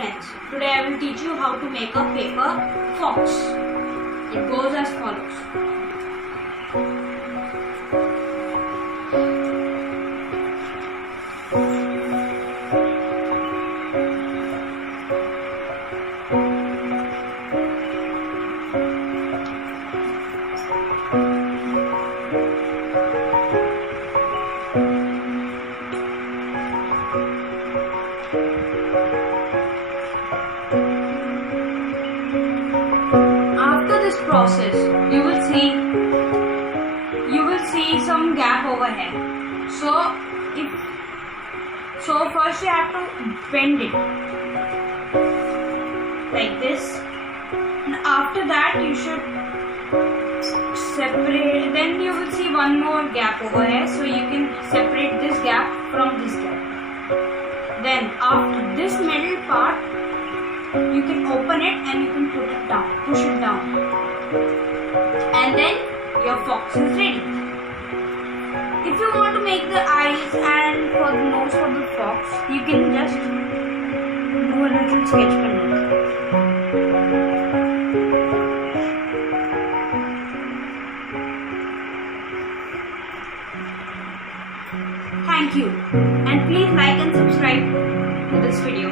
friends, today I will teach you how to make a paper fox. It goes as follows. After this process, you will see some gap over here. So first you have to bend it like this, and after that you should separate. Then you will see one more gap over here, so you can separate this gap from this gap. Then after this middle part, you can open it and you can push it down, and then your fox is ready. If you want to make the eyes and for the nose for the fox, you can just do a little sketch pen. Thank you, and please like and subscribe to this video.